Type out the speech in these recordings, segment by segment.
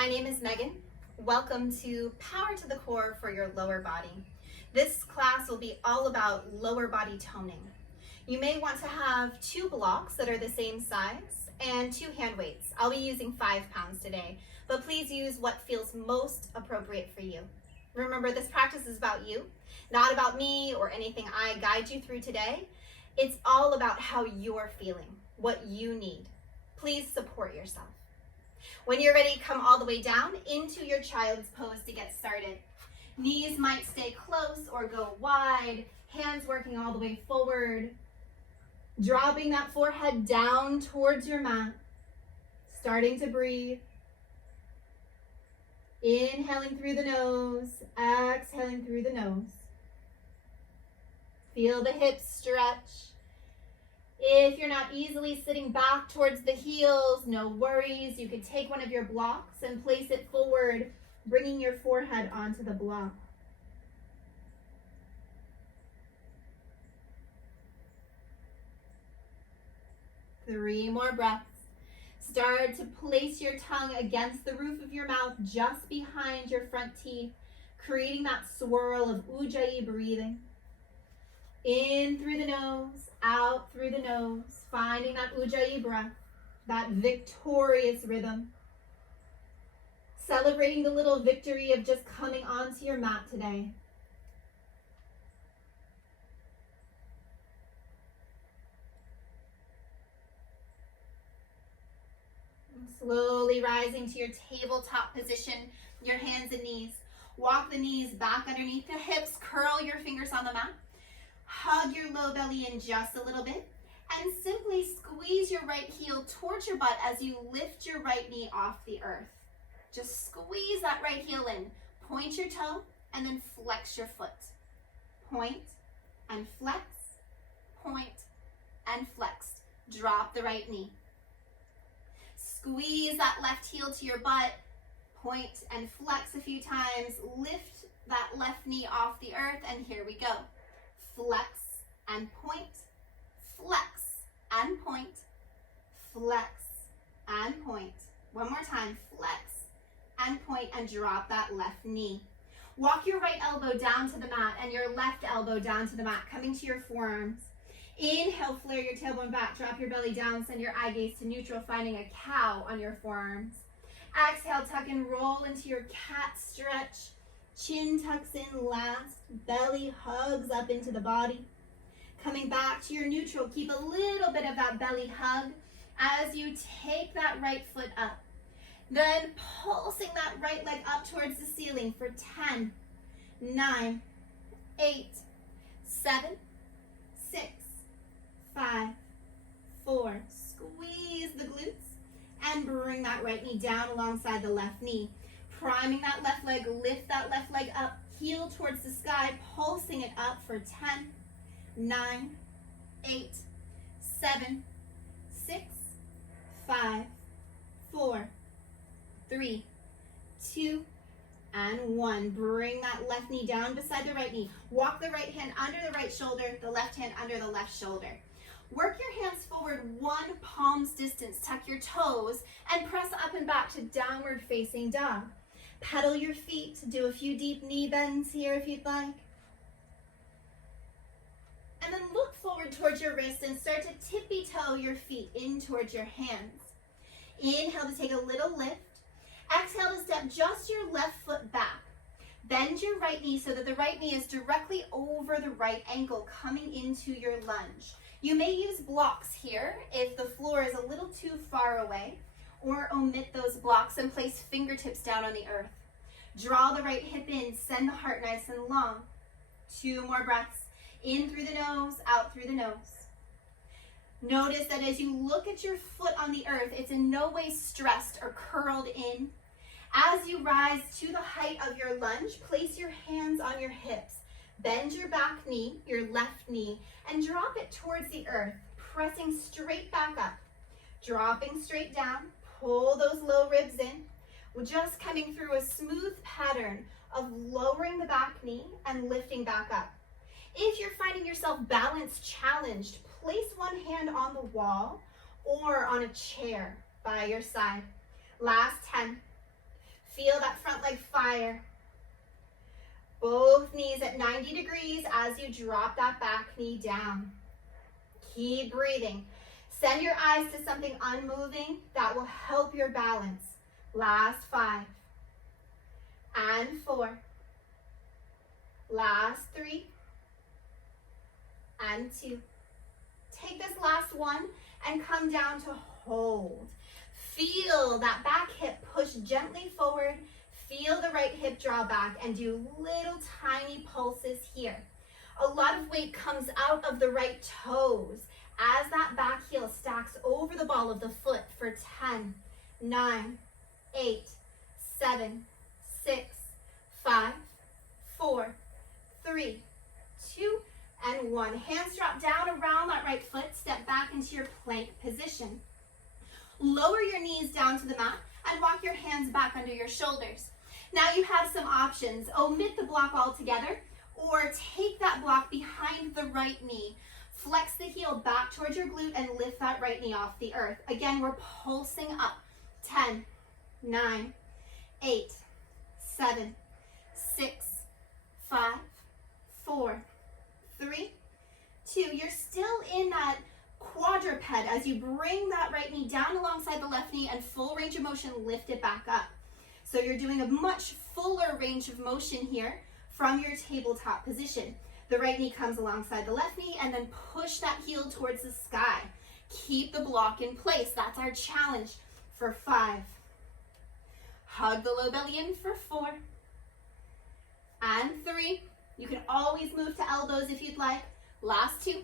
My name is Megan. Welcome to Power to the Core for your lower body. This class will be all about lower body toning. You may want to have 2 blocks that are the same size and 2 hand weights. I'll be using 5 pounds today, but please use what feels most appropriate for you. Remember, this practice is about you, not about me or anything I guide you through today. It's all about how you're feeling, what you need. Please support yourself. When you're ready, come all the way down into your child's pose to get started. Knees might stay close or go wide, hands working all the way forward. Dropping that forehead down towards your mat. Starting to breathe. Inhaling through the nose, exhaling through the nose. Feel the hips stretch. If you're not easily sitting back towards the heels, no worries. You can take one of your blocks and place it forward, bringing your forehead onto the block. Three more breaths. Start to place your tongue against the roof of your mouth, just behind your front teeth, creating that swirl of ujjayi breathing. In through the nose, out through the nose, finding that ujjayi breath, that victorious rhythm. Celebrating the little victory of just coming onto your mat today. Slowly rising to your tabletop position, your hands and knees. Walk the knees back underneath the hips, curl your fingers on the mat. Hug your low belly in just a little bit, and simply squeeze your right heel towards your butt as you lift your right knee off the earth. Just squeeze that right heel in. Point your toe, and then flex your foot. Point and flex, point and flex. Drop the right knee. Squeeze that left heel to your butt, point and flex a few times, lift that left knee off the earth, and here we go. Flex and point, flex and point, flex and point. One more time, flex and point, and drop that left knee. Walk your right elbow down to the mat and your left elbow down to the mat, coming to your forearms. Inhale, flare your tailbone back, drop your belly down, send your eye gaze to neutral, finding a cow on your forearms. Exhale, tuck and roll into your cat stretch. Chin tucks in last, belly hugs up into the body. Coming back to your neutral, keep a little bit of that belly hug as you take that right foot up. Then pulsing that right leg up towards the ceiling for 10, 9, 8, 7, 6, 5, 4. Squeeze the glutes and bring that right knee down alongside the left knee. Priming that left leg, lift that left leg up, heel towards the sky, pulsing it up for 10, 9, 8, 7, 6, 5, 4, 3, 2, and 1. Bring that left knee down beside the right knee. Walk the right hand under the right shoulder, the left hand under the left shoulder. Work your hands forward 1 palm's distance. Tuck your toes and press up and back to downward facing dog. Pedal your feet to do a few deep knee bends here if you'd like. And then look forward towards your wrist and start to tippy toe your feet in towards your hands. Inhale to take a little lift. Exhale to step just your left foot back. Bend your right knee so that the right knee is directly over the right ankle, coming into your lunge. You may use blocks here if the floor is a little too far away, or omit those blocks and place fingertips down on the earth. Draw the right hip in, send the heart nice and long. 2 more breaths. In through the nose, out through the nose. Notice that as you look at your foot on the earth, it's in no way stressed or curled in. As you rise to the height of your lunge, place your hands on your hips. Bend your back knee, your left knee, and drop it towards the earth, pressing straight back up. Dropping straight down, pull those low ribs in. We're just coming through a smooth pattern of lowering the back knee and lifting back up. If you're finding yourself balance challenged, place one hand on the wall or on a chair by your side. Last 10, Feel that front leg fire. Both knees at 90 degrees as you drop that back knee down. Keep breathing. Send your eyes to something unmoving that will help your balance. Last 5. And 4. Last 3. And 2. Take this last one and come down to hold. Feel that back hip push gently forward. Feel the right hip draw back and do little tiny pulses here. A lot of weight comes out of the right toes as that back heel stacks over the ball of the foot for 10, 9, 8, 7, 6, 5, 4, 3, 2, and 1. Hands drop down around that right foot. Step back into your plank position. Lower your knees down to the mat and walk your hands back under your shoulders. Now you have some options. Omit the block altogether or take that block behind the right knee. Flex the heel back towards your glute and lift that right knee off the earth. Again, we're pulsing up. 10, 9, 8, 7, 6, 5, 4, 3, 2. You're still in that quadruped as you bring that right knee down alongside the left knee and full range of motion, lift it back up. So you're doing a much fuller range of motion here from your tabletop position. The right knee comes alongside the left knee and then push that heel towards the sky. Keep the block in place. That's our challenge for 5. Hug the low belly in for 4. And 3. You can always move to elbows if you'd like. Last 2.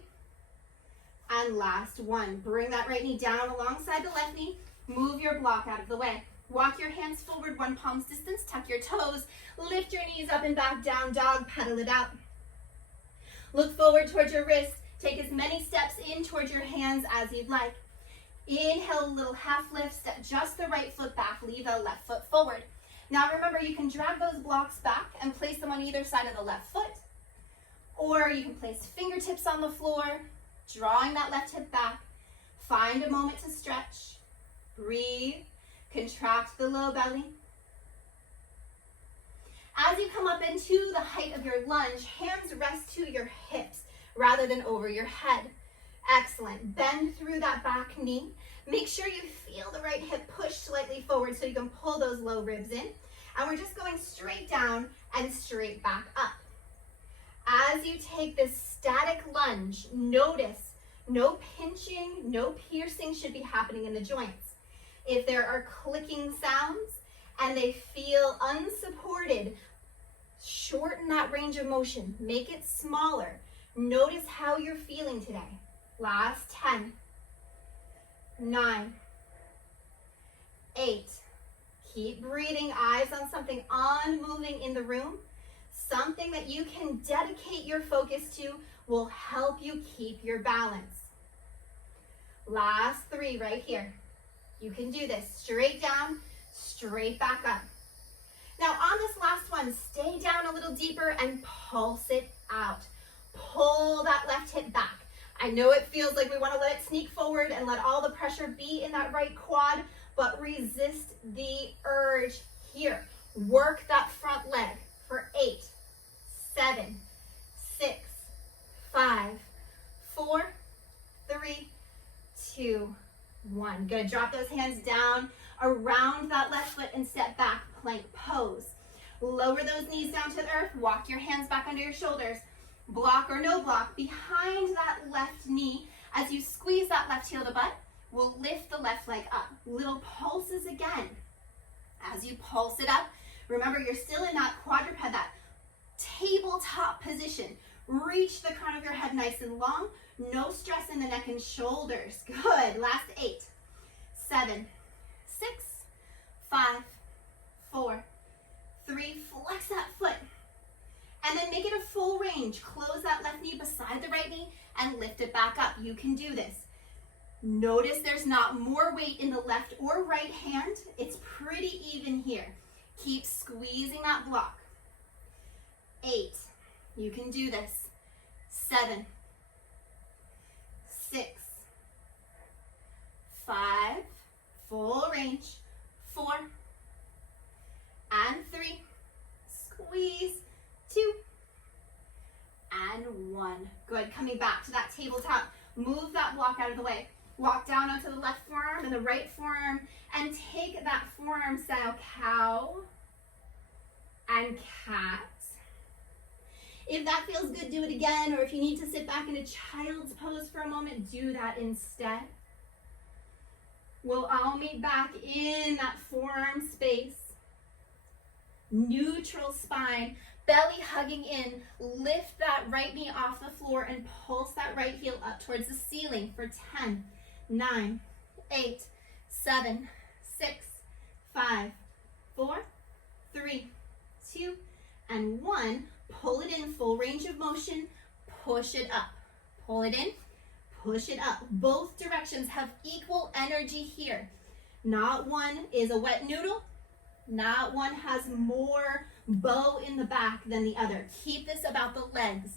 And last 1. Bring that right knee down alongside the left knee. Move your block out of the way. Walk your hands forward 1 palm's distance. Tuck your toes. Lift your knees up and back, down dog. Pedal it out. Look forward towards your wrists. Take as many steps in towards your hands as you'd like. Inhale, a little half lift. Step just the right foot back. Leave the left foot forward. Now remember, you can drag those blocks back and place them on either side of the left foot. Or you can place fingertips on the floor, drawing that left hip back. Find a moment to stretch. Breathe. Contract the low belly. As you come up into the height of your lunge, hands rest to your hips rather than over your head. Excellent. Bend through that back knee. Make sure you feel the right hip push slightly forward so you can pull those low ribs in. And we're just going straight down and straight back up. As you take this static lunge, notice no pinching, no piercing should be happening in the joints. If there are clicking sounds and they feel unsupported, shorten that range of motion. Make it smaller. Notice how you're feeling today. Last 10, 9, 8. Keep breathing. Eyes on something unmoving in the room. Something that you can dedicate your focus to will help you keep your balance. Last 3 right here. You can do this. Straight down, straight back up. Now on this last one, stay down a little deeper and pulse it out. Pull that left hip back. I know it feels like we want to let it sneak forward and let all the pressure be in that right quad, but resist the urge here. Work that front leg for 8, 7, 6, 5, 4, 3, 2, 1. Good. Drop those hands down around that left foot and step back, plank pose. Lower those knees down to the earth. Walk your hands back under your shoulders. Block or no block behind that left knee. As you squeeze that left heel to butt, we'll lift the left leg up. Little pulses again. As you pulse it up, remember you're still in that quadruped, that tabletop position. Reach the crown of your head nice and long. No stress in the neck and shoulders. Good. Last 8, 7, 6, 5, 4, 3. Flex that foot. And then make it a full range. Close that left knee beside the right knee and lift it back up. You can do this. Notice there's not more weight in the left or right hand. It's pretty even here. Keep squeezing that block. 8. You can do this. 7, 6, 5, full range, 4, coming back to that tabletop. Move that block out of the way. Walk down onto the left forearm and the right forearm and take that forearm style cow and cat. If that feels good, do it again, or if you need to sit back in a child's pose for a moment, do that instead. We'll all meet back in that forearm space. Neutral spine, belly hugging in. Lift that right knee off the floor and pulse that right heel up towards the ceiling for 10, 9, 8, 7, 6, 5, 4, 3, 2, and 1. Pull it in, full range of motion. Push it up. Pull it in, push it up. Both directions have equal energy here. Not one is a wet noodle. Not one has more bow in the back than the other. Keep this about the legs.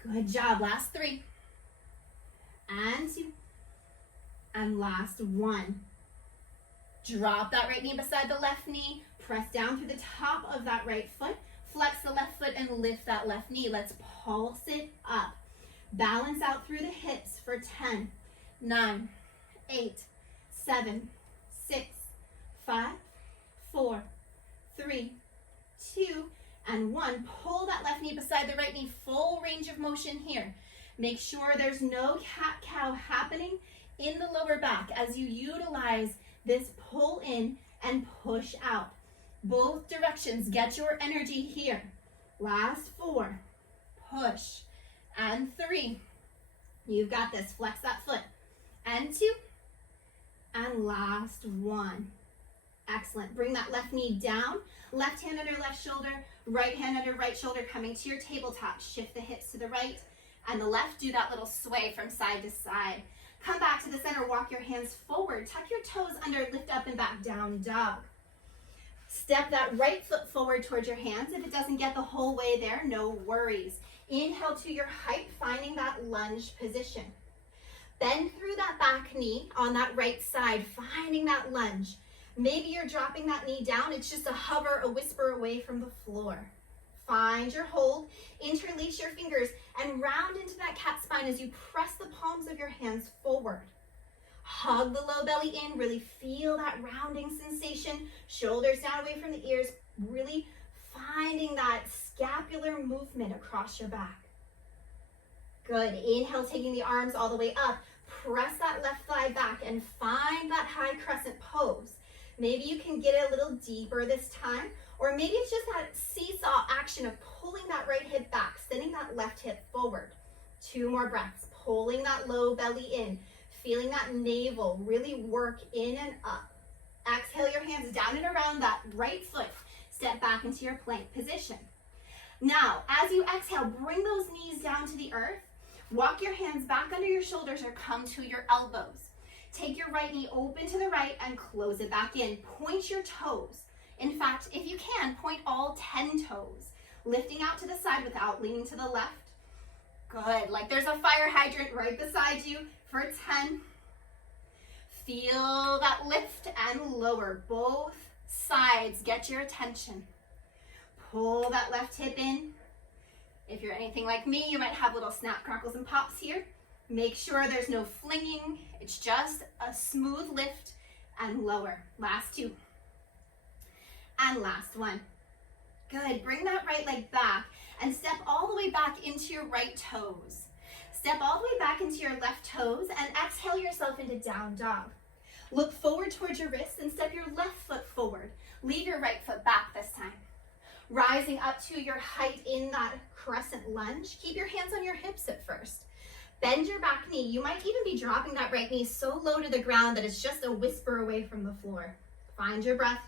Good job. Last 3. And 2. And last 1. Drop that right knee beside the left knee. Press down through the top of that right foot. Flex the left foot and lift that left knee. Let's pulse it up. Balance out through the hips for 10, 9, 8, 7, 6, 5, 4, 3, 2, and 1. Pull that left knee beside the right knee. Full range of motion here. Make sure there's no cat-cow happening in the lower back as you utilize this pull in and push out. Both directions, get your energy here. Last 4, push, and 3. You've got this, flex that foot. And 2, and last 1. Excellent, bring that left knee down, left hand under left shoulder, right hand under right shoulder, coming to your tabletop. Shift the hips to the right and the left, do that little sway from side to side. Come back to the center, walk your hands forward, tuck your toes under, lift up and back, down dog. Step that right foot forward towards your hands. If it doesn't get the whole way there, no worries. Inhale to your height, finding that lunge position. Bend through that back knee on that right side, finding that lunge. Maybe you're dropping that knee down. It's just a hover, a whisper away from the floor. Find your hold, interlace your fingers, and round into that cat spine as you press the palms of your hands forward. Hug the low belly in, really feel that rounding sensation. Shoulders down away from the ears, really finding that scapular movement across your back. Good, inhale, taking the arms all the way up. Press that left thigh back and find that high crescent pose. Maybe you can get it a little deeper this time, or maybe it's just that seesaw action of pulling that right hip back, sending that left hip forward. 2 more breaths, pulling that low belly in. Feeling that navel really work in and up. Exhale your hands down and around that right foot. Step back into your plank position. Now, as you exhale, bring those knees down to the earth. Walk your hands back under your shoulders or come to your elbows. Take your right knee open to the right and close it back in. Point your toes. In fact, if you can, point all 10 toes. Lifting out to the side without leaning to the left. Good, like there's a fire hydrant right beside you. For 10, feel that lift and lower. Both sides, get your attention. Pull that left hip in. If you're anything like me, you might have little snap, crackles, and pops here. Make sure there's no flinging. It's just a smooth lift and lower. Last 2. And last 1. Good, bring that right leg back and step all the way back into your right toes. Step all the way back into your left toes and exhale yourself into down dog. Look forward towards your wrists and step your left foot forward. Leave your right foot back this time. Rising up to your height in that crescent lunge. Keep your hands on your hips at first. Bend your back knee. You might even be dropping that right knee so low to the ground that it's just a whisper away from the floor. Find your breath.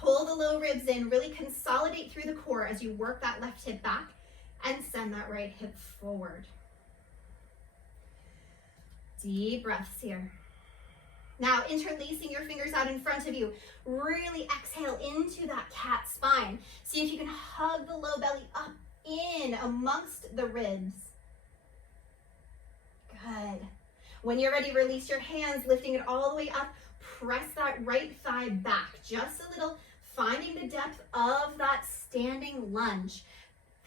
Pull the low ribs in. Really consolidate through the core as you work that left hip back and send that right hip forward. Deep breaths here. Now interlacing your fingers out in front of you. Really exhale into that cat spine. See if you can hug the low belly up in amongst the ribs. Good. When you're ready, release your hands, lifting it all the way up. Press that right thigh back just a little, finding the depth of that standing lunge.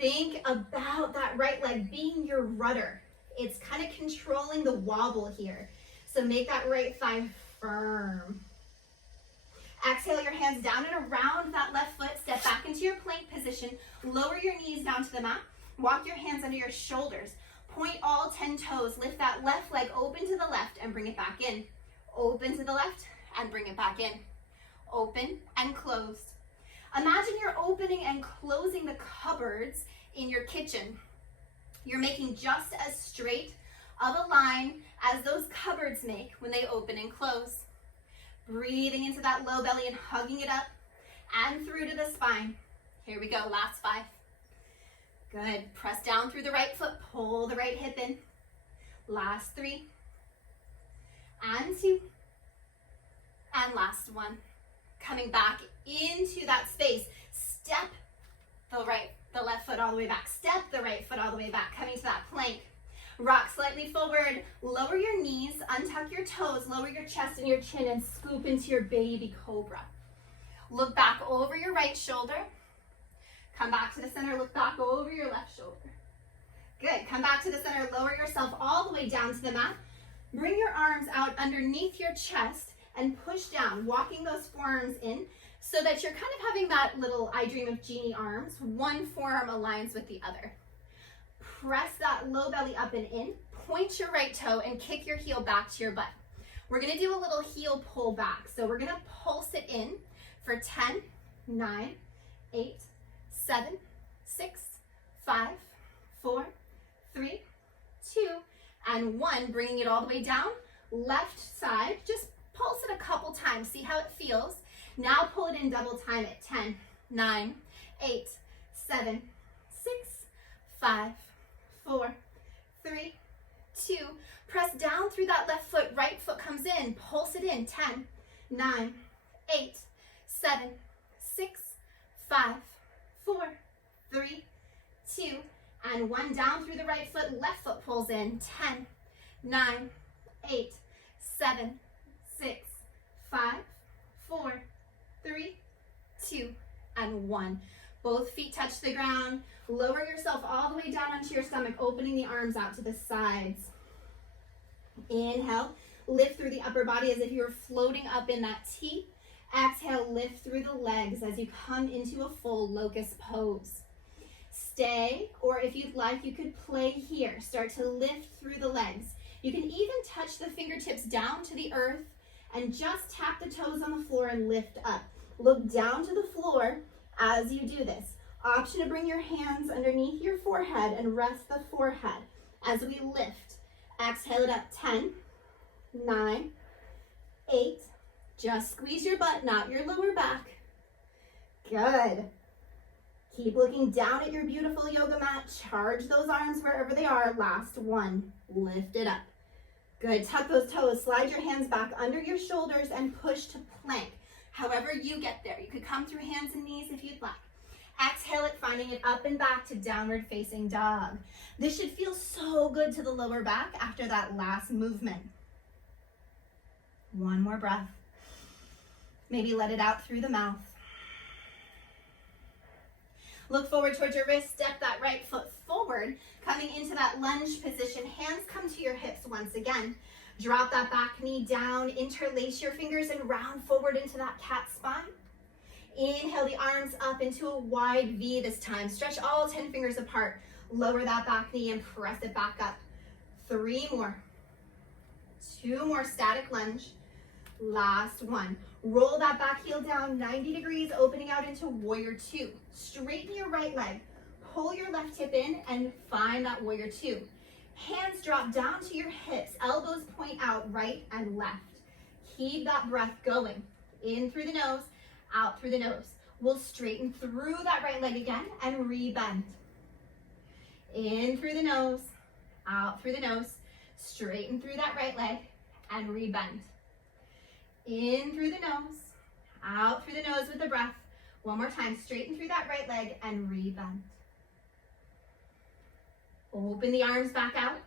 Think about that right leg being your rudder. It's kind of controlling the wobble here. So make that right thigh firm. Exhale your hands down and around that left foot. Step back into your plank position. Lower your knees down to the mat. Walk your hands under your shoulders. Point all 10 toes. Lift that left leg open to the left and bring it back in. Open to the left and bring it back in. Open and closed. Imagine you're opening and closing the cupboards in your kitchen. You're making just as straight of a line as those cupboards make when they open and close. Breathing into that low belly and hugging it up and through to the spine. Here we go, last 5. Good, press down through the right foot, pull the right hip in. Last 3, and 2, and last 1. Coming back into that space, step the left foot all the way back, step the right foot all the way back, coming to that plank. Rock slightly forward, lower your knees, untuck your toes, lower your chest and your chin and scoop into your baby cobra. Look back over your right shoulder. Come back to the center, look back over your left shoulder. Good, come back to the center, lower yourself all the way down to the mat. Bring your arms out underneath your chest and push down, walking those forearms in so that you're kind of having that little I Dream of Jeannie arms. One forearm aligns with the other. Press that low belly up and in, point your right toe and kick your heel back to your butt. We're gonna do a little heel pull back. So we're gonna pulse it in for 10, 9, 8, 7, 6, 5, 4, 3, 2, and 1. Bringing it all the way down, left side. Just pulse it a couple times, see how it feels. Now pull it in double time at 10, 9, 8, 7, 6, 5, 4, 3, 2. Press down through that left foot, right foot comes in, pulse it in, 10, 9, 8, 7, 6, 5, 4, 3, 2, and 1. Down through the right foot, left foot pulls in, 10, 9, 8, 7, 6, 5, 4, 3, 2, and 1. Both feet touch the ground. Lower yourself all the way down onto your stomach, opening the arms out to the sides. Inhale, lift through the upper body as if you were floating up in that T. Exhale, lift through the legs as you come into a full locust pose. Stay, or if you'd like, you could play here. Start to lift through the legs. You can even touch the fingertips down to the earth and just tap the toes on the floor and lift up. Look down to the floor as you do this. Option to bring your hands underneath your forehead and rest the forehead as we lift. Exhale it up, 10, 9, 8. Just squeeze your butt, not your lower back. Good. Keep looking down at your beautiful yoga mat. Charge those arms wherever they are. Last 1. Lift it up. Good. Tuck those toes. Slide your hands back under your shoulders and push to plank. However you get there. You could come through hands and knees if you'd like. Exhale it, finding it up and back to downward facing dog. This should feel so good to the lower back after that last movement. 1 more breath. Maybe let it out through the mouth. Look forward towards your wrist. Step that right foot forward, coming into that lunge position. Hands come to your hips once again. Drop that back knee down, interlace your fingers and round forward into that cat spine. Inhale the arms up into a wide V this time. Stretch all 10 fingers apart. Lower that back knee and press it back up. 3 more. 2 more static lunge. Last 1. Roll that back heel down 90 degrees, opening out into warrior 2. Straighten your right leg. Pull your left hip in and find that warrior 2. Hands drop down to your hips. Elbows point out right and left. Keep that breath going. In through the nose, out through the nose. We'll straighten through that right leg again and rebend. In through the nose, out through the nose. Straighten through that right leg and rebend. In through the nose, out through the nose with the breath. 1 more time, straighten through that right leg and rebend. Open the arms back out.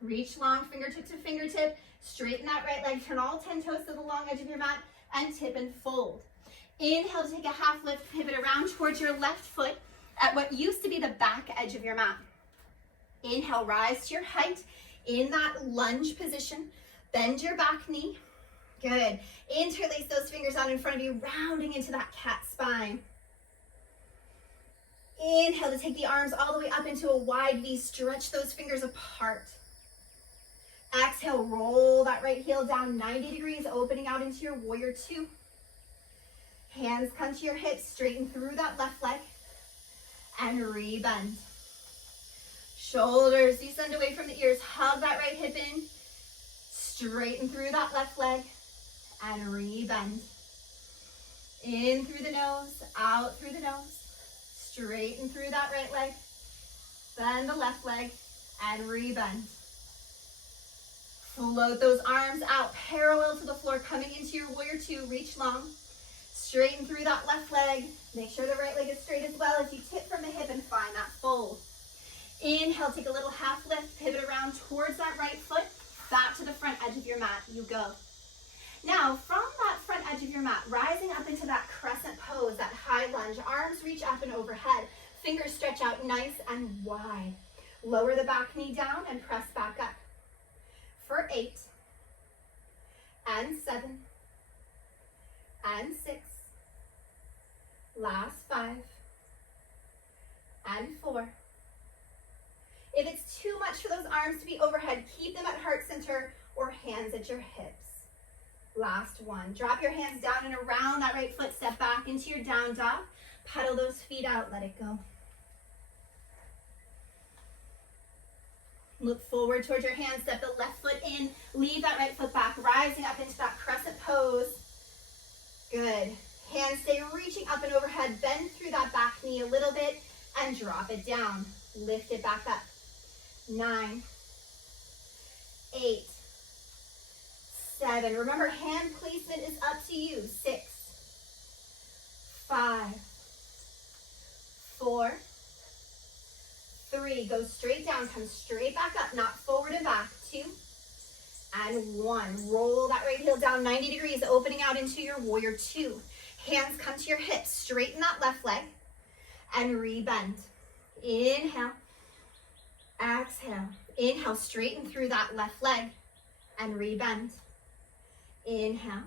Reach long fingertip to fingertip. Straighten that right leg. Turn all 10 toes to the long edge of your mat and tip and fold. Inhale to take a half lift, pivot around towards your left foot. at what used to be the back edge of your mat. Inhale, rise to your height in that lunge position. Bend your back knee. Good. Interlace those fingers out in front of you, rounding into that cat spine. Inhale to take the arms all the way up into a wide V. Stretch those fingers apart. Exhale, roll that right heel down 90 degrees, opening out into your warrior two. Hands come to your hips, straighten through that left leg, and re-bend. Shoulders descend away from the ears, hug that right hip in, straighten through that left leg, and re-bend. In through the nose, out through the nose, straighten through that right leg, bend the left leg, and re-bend. Float those arms out, parallel to the floor, coming into your warrior two, reach long. Straighten through that left leg. Make sure the right leg is straight as well as you tip from the hip and find that fold. Inhale, take a little half lift, pivot around towards that right foot, back to the front edge of your mat, you go. Now, from that front edge of your mat, rising up into that crescent pose, that high lunge, arms reach up and overhead, fingers stretch out nice and wide. Lower the back knee down and press back up. For 8, and 7, and 6, last 5, and 4. If it's too much for those arms to be overhead, keep them at heart center or hands at your hips. Last 1. Drop your hands down and around that right foot, step back into your down dog, pedal those feet out, let it go. Look forward towards your hands, step the left foot in, leave that right foot back, rising up into that crescent pose. Good. Hands stay reaching up and overhead, bend through that back knee a little bit and drop it down. Lift it back up. 9, 8, 7. Remember, hand placement is up to you. 6, 5, 4, 3, go straight down, come straight back up, not forward and back. 2, and 1. Roll that right heel down 90 degrees, opening out into your warrior two. Hands come to your hips, straighten that left leg, and re-bend. Inhale, exhale. Inhale, straighten through that left leg, and re-bend. Inhale,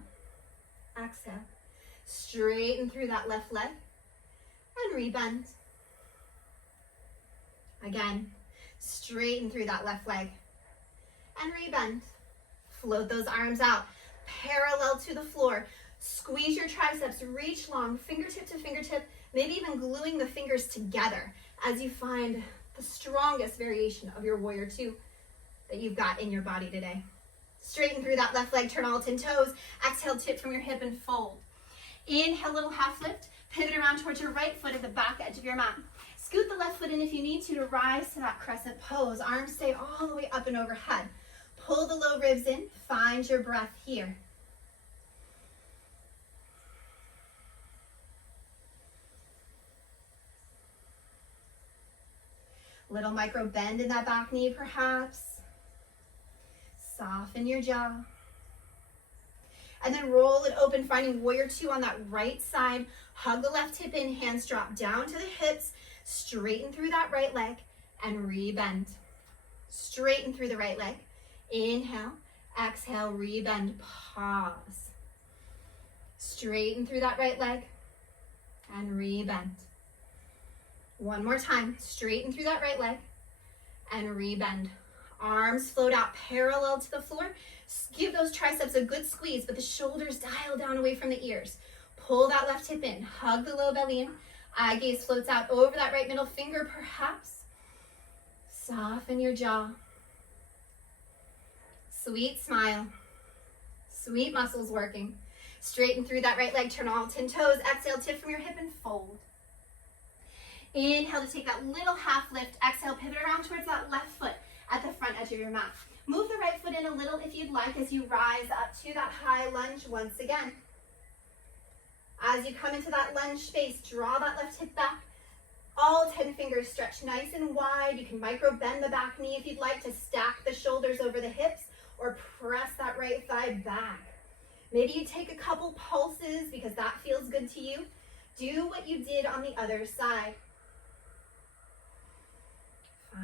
exhale. Straighten through that left leg, and re-bend. Again, straighten through that left leg and re-bend. Float those arms out, parallel to the floor. Squeeze your triceps, reach long, fingertip to fingertip, maybe even gluing the fingers together as you find the strongest variation of your warrior two that you've got in your body today. Straighten through that left leg, turn all 10 toes. Exhale, tip from your hip and fold. Inhale, little half lift, pivot around towards your right foot at the back edge of your mat. Scoot the left foot in if you need to rise to that crescent pose. Arms stay all the way up and overhead. Pull the low ribs in. Find your breath here. Little micro bend in that back knee perhaps. Soften your jaw. And then roll it open, finding warrior two on that right side. Hug the left hip in, hands drop down to the hips. Straighten through that right leg and re-bend. Straighten through the right leg. Inhale, exhale, re-bend, pause. Straighten through that right leg and re-bend. One more time, straighten through that right leg and re-bend. Arms float out parallel to the floor. Give those triceps a good squeeze, but the shoulders dial down away from the ears. Pull that left hip in, hug the low belly in. Eye gaze floats out over that right middle finger, perhaps. Soften your jaw. Sweet smile. Sweet muscles working. Straighten through that right leg, turn all 10 toes. Exhale, tip from your hip and fold. Inhale to take that little half lift. Exhale, pivot around towards that left foot at the front edge of your mat. Move the right foot in a little if you'd like as you rise up to that high lunge once again. As you come into that lunge space, draw that left hip back. All 10 fingers stretch nice and wide. You can micro bend the back knee if you'd like to stack the shoulders over the hips or press that right thigh back. Maybe you take a couple pulses because that feels good to you. Do what you did on the other side.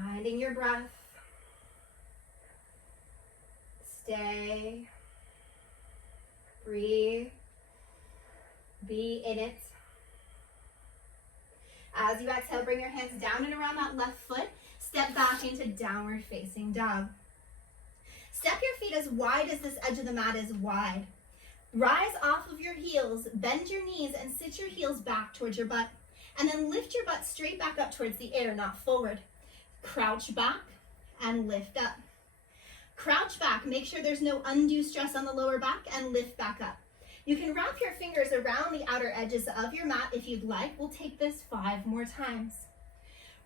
Finding your breath. Stay. Breathe. Be in it. As you exhale, bring your hands down and around that left foot. Step back into downward facing dog. Step your feet as wide as this edge of the mat is wide. Rise off of your heels, bend your knees, and sit your heels back towards your butt. And then lift your butt straight back up towards the air, not forward. Crouch back and lift up. Crouch back, make sure there's no undue stress on the lower back, and lift back up. You can wrap your fingers around the outer edges of your mat if you'd like. We'll take this 5 more times.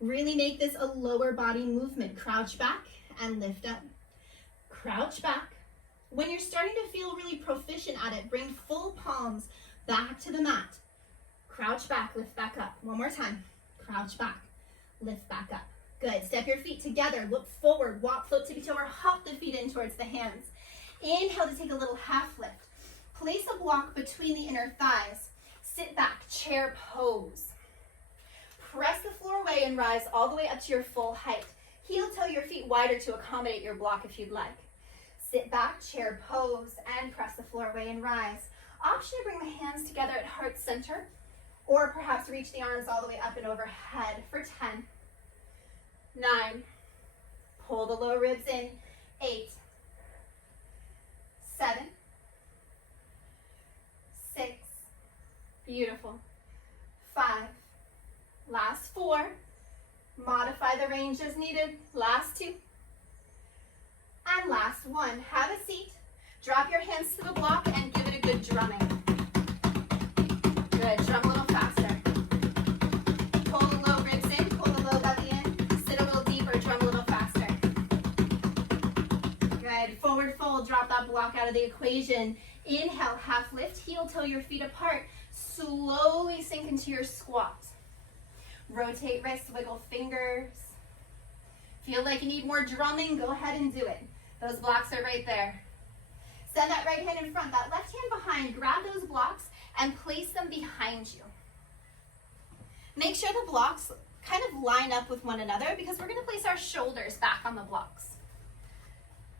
Really make this a lower body movement. Crouch back and lift up. Crouch back. When you're starting to feel really proficient at it, bring full palms back to the mat. Crouch back, lift back up. One more time. Crouch back, lift back up. Good. Step your feet together. Look forward. Walk float tippy toe or hop the feet in towards the hands. Inhale to take a little half lift. Place a block between the inner thighs. Sit back, chair pose. Press the floor away and rise all the way up to your full height. Heel toe your feet wider to accommodate your block if you'd like. Sit back, chair pose, and press the floor away and rise. Option to bring the hands together at heart center, or perhaps reach the arms all the way up and overhead for 10, 9, pull the lower ribs in, 8, 7, 6, beautiful, 5, last 4, modify the range as needed, last 2, and last 1. Have a seat, drop your hands to the block and give it a good drumming. Good, drum a little faster. Pull the low ribs in, pull the low belly in, sit a little deeper, drum a little faster. Good, forward fold, drop that block out of the equation. Inhale, half lift, heel toe your feet apart. Slowly sink into your squat. Rotate wrists, wiggle fingers. Feel like you need more drumming, go ahead and do it. Those blocks are right there. Send that right hand in front, that left hand behind. Grab those blocks and place them behind you. Make sure the blocks kind of line up with one another because we're going to place our shoulders back on the blocks.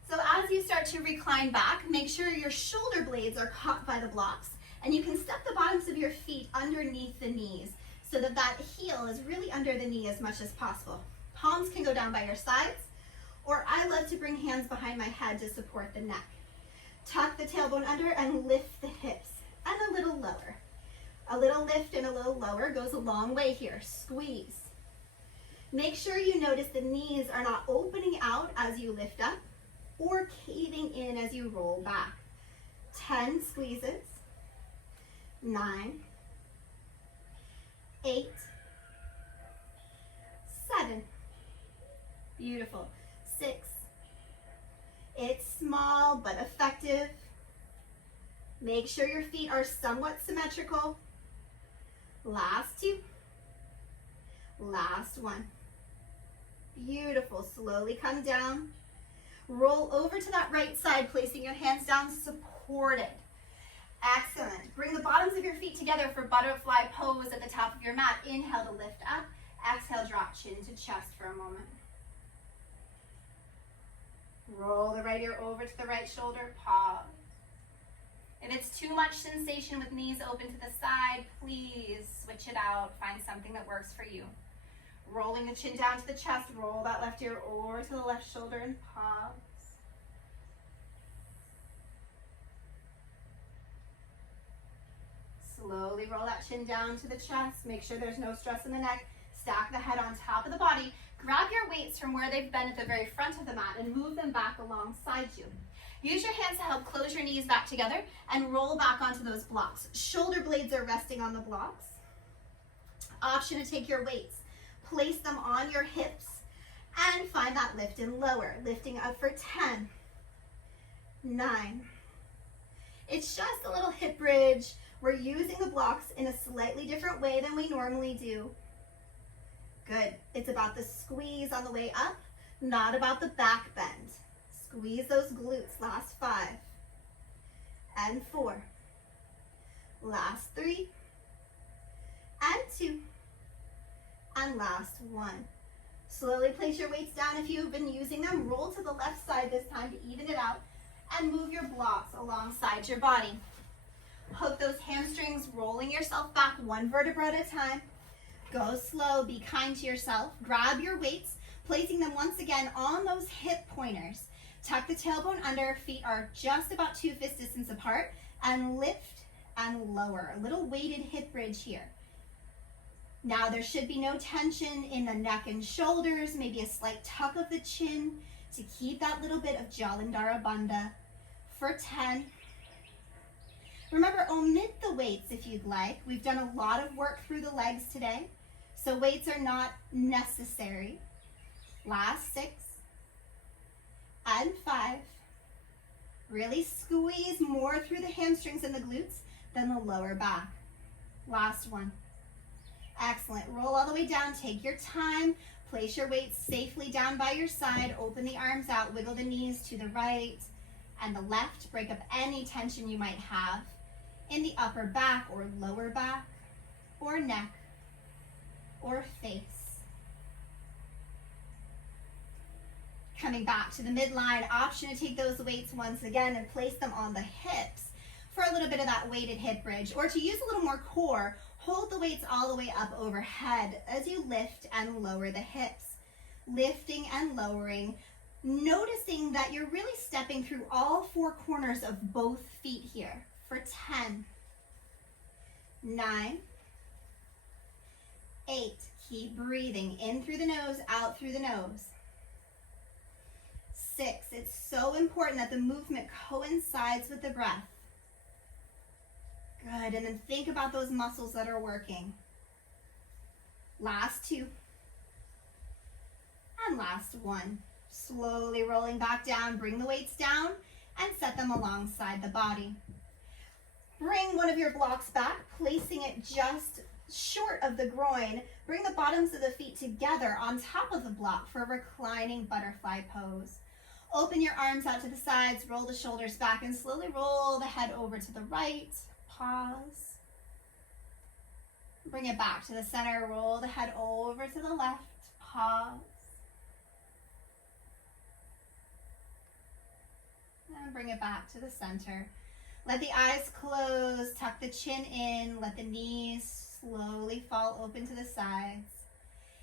So as you start to recline back, make sure your shoulder blades are caught by the blocks, and you can step the bottoms of your feet underneath the knees so that that heel is really under the knee as much as possible. Palms can go down by your sides, or I love to bring hands behind my head to support the neck. Tuck the tailbone under and lift the hips, and a little lower. A little lift and a little lower goes a long way here. Squeeze. Make sure you notice the knees are not opening out as you lift up or caving in as you roll back. 10 squeezes. 9, 8, 7. Beautiful. 6. It's small but effective. Make sure your feet are somewhat symmetrical. Last 2. Last 1. Beautiful. Slowly come down. Roll over to that right side, placing your hands down supported. Excellent. Bring the bottoms of your feet together for butterfly pose at the top of your mat. Inhale to lift up. Exhale, drop chin to chest for a moment. Roll the right ear over to the right shoulder. Pause. If it's too much sensation with knees open to the side, please switch it out. Find something that works for you. Rolling the chin down to the chest. Roll that left ear over to the left shoulder and pause. Slowly roll that chin down to the chest. Make sure there's no stress in the neck. Stack the head on top of the body. Grab your weights from where they've been at the very front of the mat and move them back alongside you. Use your hands to help close your knees back together and roll back onto those blocks. Shoulder blades are resting on the blocks. Option to take your weights. Place them on your hips and find that lift and lower. Lifting up for 10, 9. It's just a little hip bridge. We're using the blocks in a slightly different way than we normally do. Good. It's about the squeeze on the way up, not about the back bend. Squeeze those glutes. Last 5 and 4. Last 3 and 2 and last 1. Slowly place your weights down if you've been using them. Roll to the left side this time to even it out. And move your blocks alongside your body. Hook those hamstrings, rolling yourself back one vertebra at a time. Go slow, be kind to yourself. Grab your weights, placing them once again on those hip pointers. Tuck the tailbone under, feet are just about 2 fist distance apart, and lift and lower. A little weighted hip bridge here. Now there should be no tension in the neck and shoulders, maybe a slight tuck of the chin to keep that little bit of Jalandhara Bandha for 10. Remember, omit the weights if you'd like. We've done a lot of work through the legs today, so weights are not necessary. Last 6 and 5. Really squeeze more through the hamstrings and the glutes than the lower back. Last one. Excellent. Roll all the way down. Take your time. Place your weights safely down by your side. Open the arms out. Wiggle the knees to the right and the left. Break up any tension you might have in the upper back or lower back or neck or face. Coming back to the midline, option to take those weights once again and place them on the hips for a little bit of that weighted hip bridge, or to use a little more core, hold the weights all the way up overhead as you lift and lower the hips. Lifting and lowering, noticing that you're really stepping through all 4 corners of both feet here for 10, 9, 8. Keep breathing in through the nose, out through the nose. 6. It's so important that the movement coincides with the breath. Good, and then think about those muscles that are working. Last 2. And last 1. Slowly rolling back down, bring the weights down and set them alongside the body. Bring one of your blocks back, placing it just short of the groin. Bring the bottoms of the feet together on top of the block for a reclining butterfly pose. Open your arms out to the sides, roll the shoulders back, and slowly roll the head over to the right. Pause. Bring it back to the center, roll the head over to the left. Pause. And bring it back to the center. Let the eyes close, tuck the chin in, let the knees slowly fall open to the sides.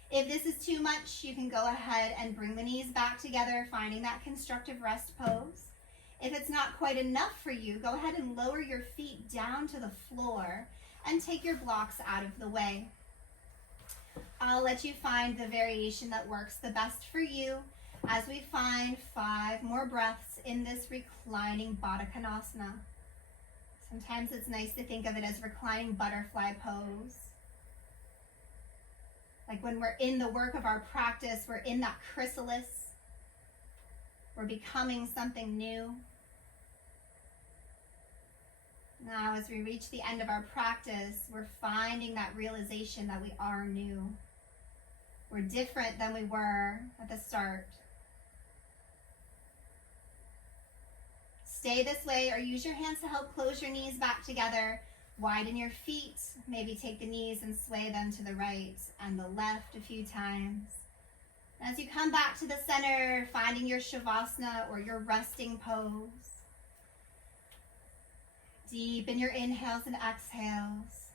If this is too much, you can go ahead and bring the knees back together, finding that constructive rest pose. If it's not quite enough for you, go ahead and lower your feet down to the floor and take your blocks out of the way. I'll let you find the variation that works the best for you as we find 5 more breaths in this reclining Baddha Konasana. Sometimes it's nice to think of it as reclining butterfly pose. Like when we're in the work of our practice, we're in that chrysalis. We're becoming something new. Now, as we reach the end of our practice, we're finding that realization that we are new. We're different than we were at the start. Stay this way or use your hands to help close your knees back together. Widen your feet. Maybe take the knees and sway them to the right and the left a few times. As you come back to the center, finding your Shavasana or your resting pose. Deepen your inhales and exhales.